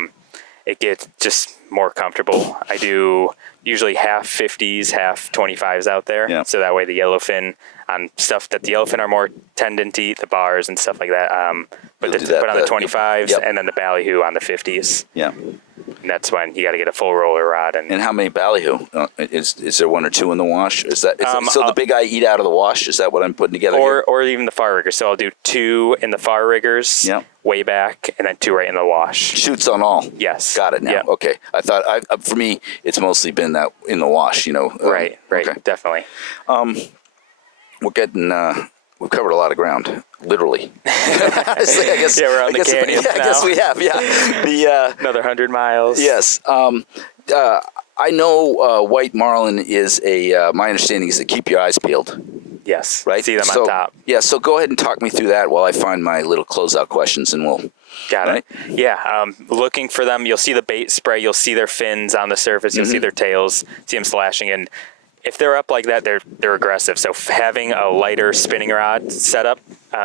it gets just more comfortable. I do usually half 50s, half 25s out there, so that way the yellowfin on stuff that the yellowfin are more tendon to eat, the bars and stuff like that. But on the 25s and then the ballyhoo on the 50s. Yeah. And that's when you got to get a full roller rod. And how many ballyhoo? Is there one or two in the wash? So the big eye eat out of the wash? Is that what I'm putting together here? Or even the far riggers. So I'll do 2 in the far riggers, way back, and then 2 right in the wash. Shoots on all? Yes. Got it now. Yep. Okay. I thought, for me, it's mostly been that in the wash, Right, okay. Definitely. We're getting... we've covered a lot of ground, literally. Honestly, I guess. Yeah, we're on the canyon now. I guess we have. Yeah. Another 100 miles. Yes. I know white marlin is my understanding is to keep your eyes peeled. Yes. Right. See them on top. Yeah. So go ahead and talk me through that while I find my little closeout questions, and we'll. Got it. Yeah. Looking for them, you'll see the bait spray. You'll see their fins on the surface. You'll see their tails. See them slashing and. If they're up like that, they're aggressive. So having a lighter spinning rod setup,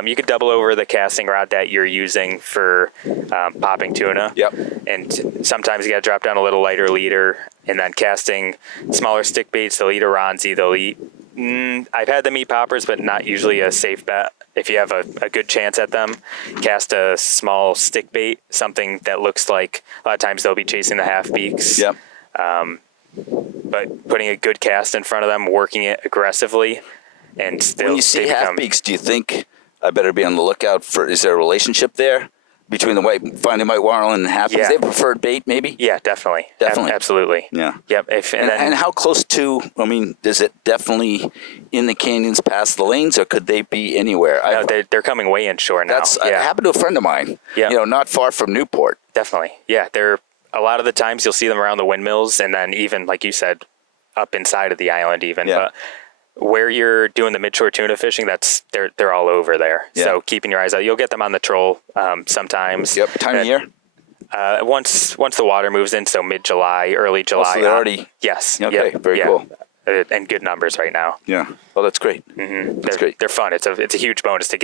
you could double over the casting rod that you're using for popping tuna. Yep. And sometimes you got to drop down a little lighter leader, and then casting smaller stick baits. They'll eat a ronzi. They'll eat. I've had them eat poppers, but not usually a safe bet. If you have a good chance at them, cast a small stick bait, something that looks like a lot of times they'll be chasing the half beaks. Yep. But putting a good cast in front of them, working it aggressively, and when you see half beaks, do you think I better be on the lookout for? Is there a relationship there between finding white marlin and half beaks? Is they preferred bait, maybe? Yeah, definitely. Absolutely. Yeah. Yep. And how close to? I mean, is it definitely in the canyons past the lanes, or could they be anywhere? No, they're coming way inshore now. It happened to a friend of mine. Yeah. Not far from Newport. Definitely. Yeah, they're. A lot of the times you'll see them around the windmills, and then even, like you said, up inside of the island even. Yeah. But where you're doing the midshore tuna fishing, they're all over there. Yeah. So keeping your eyes out. You'll get them on the troll sometimes. Yep. Time of year? Once the water moves in, so mid-July, early July. So they're already... Yes. Okay, very cool. And good numbers right now. Yeah. Oh, that's great. Mm-hmm. That's great. They're fun. It's a huge bonus to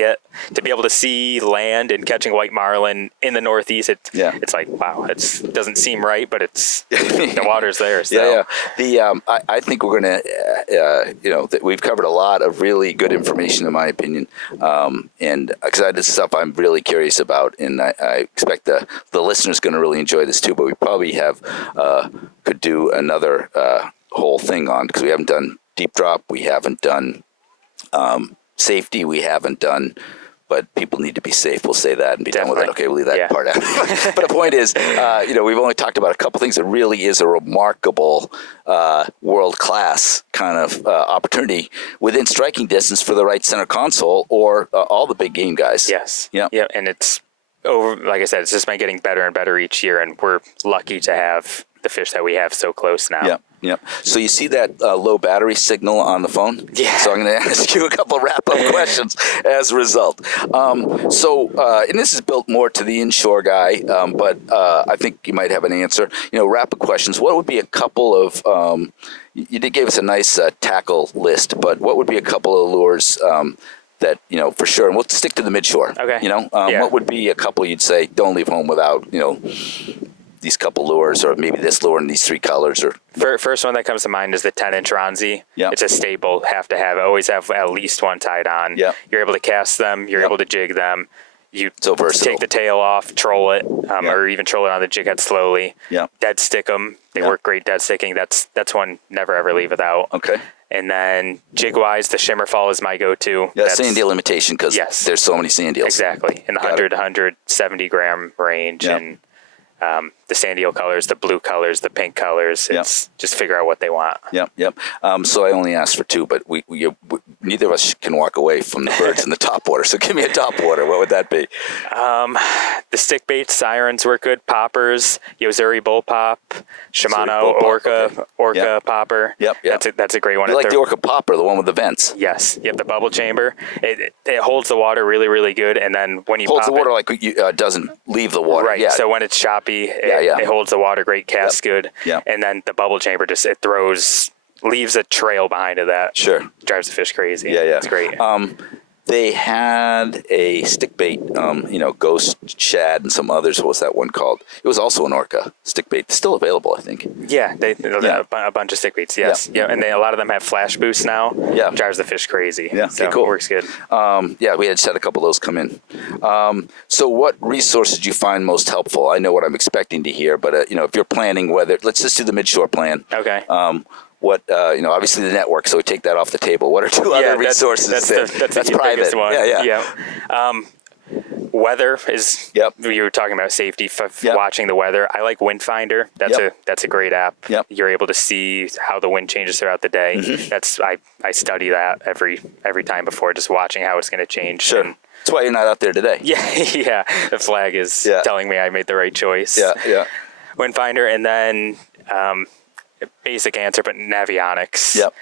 be able to see land and catching white marlin in the Northeast. It's like, wow, it doesn't seem right, but it's the water's there. So. Yeah. I think we're going to, we've covered a lot of really good information in my opinion. And because this is stuff I'm really curious about, and I expect the listeners going to really enjoy this too, but we probably could do another, whole thing on, because we haven't done deep drop, we haven't done safety, we haven't done, but people need to be safe. We'll say that and be done with it. Okay, we'll leave that part out. But the point is, we've only talked about a couple things that really is a remarkable world-class kind of opportunity within striking distance for the right center console or all the big game guys. Yes. Yeah. And it's over. Like I said, it's just been getting better and better each year, and we're lucky to have the fish that we have so close now. Yeah. Yeah. So you see that low battery signal on the phone? Yeah. So I'm going to ask you a couple of wrap-up questions as a result. And this is built more to the inshore guy, but I think you might have an answer. Wrap-up questions. What would be a couple of you did give us a nice tackle list, but what would be a couple of lures that, for sure, and we'll stick to the midshore. Okay. What would be a couple you'd say, don't leave home without, these couple lures, or maybe this lure in these 3 colors? Or first one that comes to mind is the 10-inch ronzi. Yeah. It's a staple, have to have. Always have at least one tied on. Yeah. You're able to cast them. You're able to jig them. You so versatile. Take the tail off, troll it, or even troll it on the jig head slowly. Yeah. Dead stick them. They work great dead sticking. That's one never ever leave without. Okay. And then jig-wise, the shimmer fall is my go-to. Yeah, sand eel imitation, because there's so many sand eels. Exactly. In the 100 to 170 gram range. Yeah. And sand eel colors, the blue colors, the pink colors. It's just figure out what they want. Yep. So I only asked for two, but we neither of us can walk away from the birds in the top water. So give me a top water. What would that be? The stick bait sirens were good. Poppers, Yozuri bull pop, Shimano orca popper. Yep. That's a great one. You like the orca popper, the one with the vents? Yes. You have the bubble chamber. It holds the water really, really good. And then when you holds pop the water doesn't leave the water. Right. Yeah. So when it's choppy, it holds the water great, casts good. Yeah. And then the bubble chamber leaves a trail behind it that drives the fish crazy. Yeah. It's great. They had a stick bait, ghost shad and some others. What was that one called? It was also an orca stick bait. It's still available, I think. Yeah, they a bunch of stick baits. Yes, yeah, and a lot of them have flash boosts now. Yeah, drives the fish crazy. Yeah, so cool. It works good. We had a couple of those come in. So, what resources do you find most helpful? I know what I'm expecting to hear, but if you're planning let's just do the Midshore plan. Okay. Obviously the network, so we take that off the table. What are two other resources? That's the private one. Yeah. Weather is. Yep. You were talking about safety, watching the weather. I like Wind Finder. That's a great app. Yep. You're able to see how the wind changes throughout the day. Mm-hmm. I study that every time before, just watching how it's going to change. Sure. That's why you're not out there today. Yeah. The flag is telling me I made the right choice. Yeah. Wind Finder, and then. Basic answer, but navionics. Yep.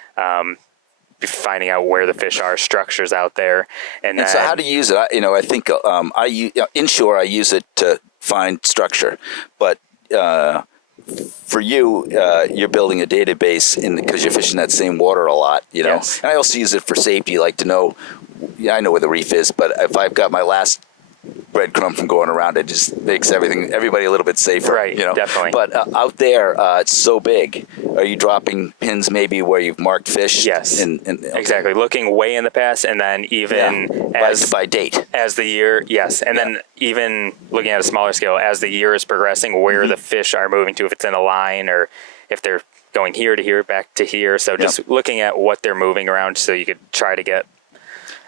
Finding out where the fish are, structures out there, and so how do you use it? I think I use inshore. I use it to find structure, but for you, you're building a database because you're fishing that same water a lot. Yes. And I also use it for safety, like to know. Yeah, I know where the reef is, but if I've got my last breadcrumb from going around, it just makes everybody a little bit safer. Right, definitely. But out there, it's so big. Are you dropping pins maybe where you've marked fish? Yes, okay. Exactly. Looking way in the past, and then even by date. As the year, yes. And then even looking at a smaller scale, as the year is progressing, where the fish are moving to, if it's in a line or if they're going here to here, back to here. So just looking at what they're moving around so you could try to get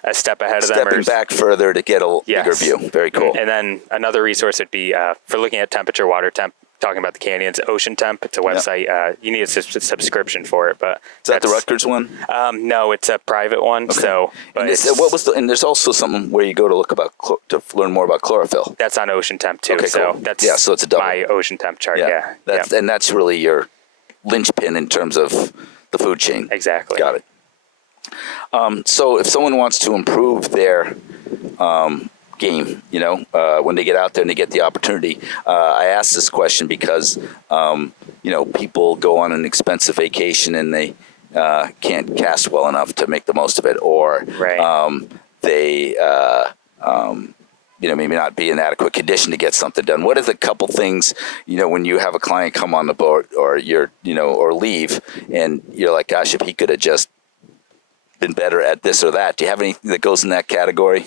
a step ahead of them. Stepping back further to get a bigger view. Very cool. And then another resource would be for looking at temperature, water temp, talking about the canyons, Ocean Temp. It's a website. You need a subscription for it. But is that the Rutgers one? No, it's a private one. Okay. So, but and there's also something where you go to look to learn more about chlorophyll. That's on Ocean Temp too. Okay, so cool. that's so it's a double. my Ocean Temp chart. Yeah. And that's really your linchpin in terms of the food chain. Exactly. Got it. So if someone wants to improve their game, when they get out there and they get the opportunity, I ask this question because, people go on an expensive vacation and they can't cast well enough to make the most of it, or they, maybe not be in adequate condition to get something done. What are the couple things, when you have a client come on the boat or or leave and you're like, gosh, if he could have just been better at this or that. Do you have anything that goes in that category?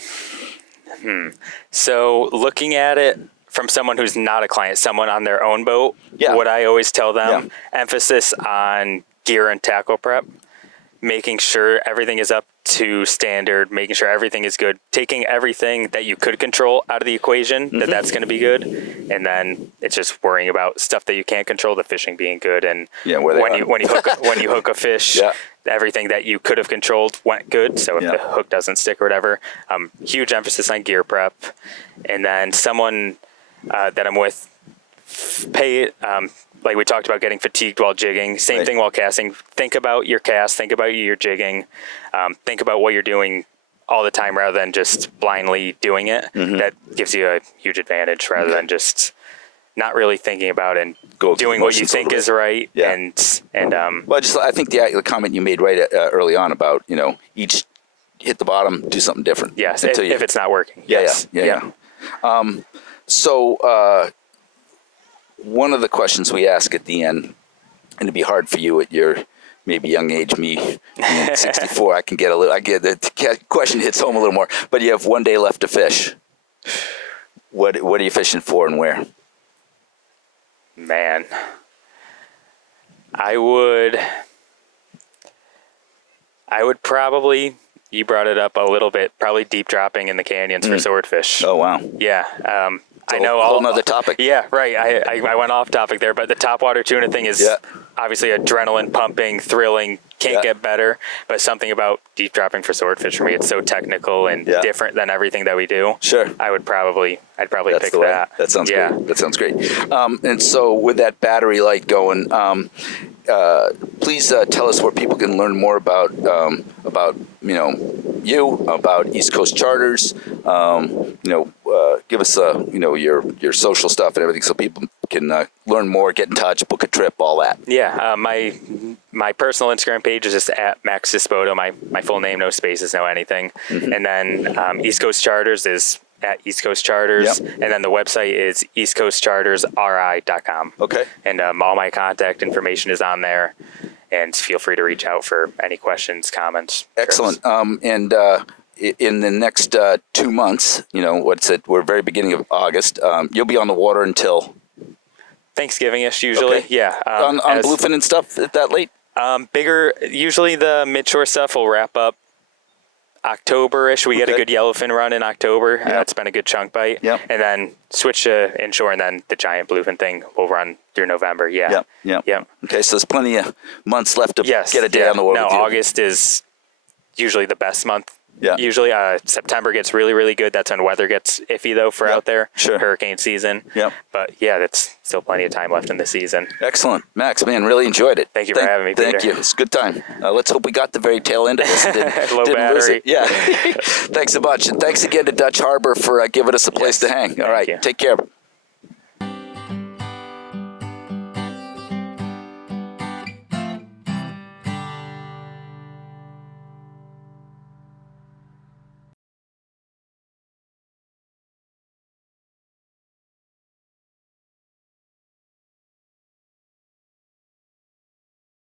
So looking at it from someone who's not a client, someone on their own boat, what I always tell them, emphasis on gear and tackle prep, making sure everything is up to standard, making sure everything is good, taking everything that you could control out of the equation, that's going to be good. And then it's just worrying about stuff that you can't control, the fishing being good. And when you hook a fish, everything that you could have controlled went good. So if the hook doesn't stick or whatever, huge emphasis on gear prep. And then someone that I'm with, like we talked about, getting fatigued while jigging. Same thing while casting. Think about your cast. Think about your jigging. Think about what you're doing all the time rather than just blindly doing it. That gives you a huge advantage rather than just not really thinking about and doing what you think is right. And I think the comment you made early on about each hit the bottom, do something different. Yes, if it's not working. Yeah. So one of the questions we ask at the end, and it'd be hard for you at your maybe young age, me being 64, I get the question hits home a little more, but you have one day left to fish. What are you fishing for and where? Man, I would probably you brought it up a little bit. Probably deep dropping in the canyons for swordfish. Oh, wow. Yeah. I know a whole nother topic. Yeah, right. I went off topic there, but the topwater tuna thing is obviously adrenaline pumping, thrilling, can't get better. But something about deep dropping for swordfish for me, it's so technical and different than everything that we do. Sure. I'd probably pick that. That sounds great. That sounds great. And so with that battery light going, please tell us where people can learn more about you, about East Coast Charters. Give us your social stuff and everything, so people can learn more, get in touch, book a trip, all that. Yeah, my personal Instagram page is just at Max Dispoto. My full name, no spaces, no anything. And then East Coast Charters is at East Coast Charters, and then the website is eastcoastchartersri.com. Okay. And all my contact information is on there, and feel free to reach out for any questions, comments. Excellent. And in the next 2 months, we're very beginning of August, you'll be on the water until Thanksgiving-ish usually. Okay. Yeah. On bluefin and stuff that late? Bigger, usually the midshore stuff will wrap up October-ish. We get a good yellowfin run in October. It's been a good chunk bite. And then switch to inshore, and then the giant bluefin thing will run through November. Yeah. Okay, so there's plenty of months left to get a day on the water. No, August is usually the best month. Usually September gets really, really good. That's when weather gets iffy, though, for out there. Sure. Hurricane season. But, that's still plenty of time left in the season. Excellent. Max, man, really enjoyed it. Thank you for having me, Peter. Thank you. It's a good time. Let's hope we got the very tail end of this. Low battery. Lose it. Yeah. Thanks a bunch. And thanks again to Dutch Harbor for giving us a place to hang. All right. Take care.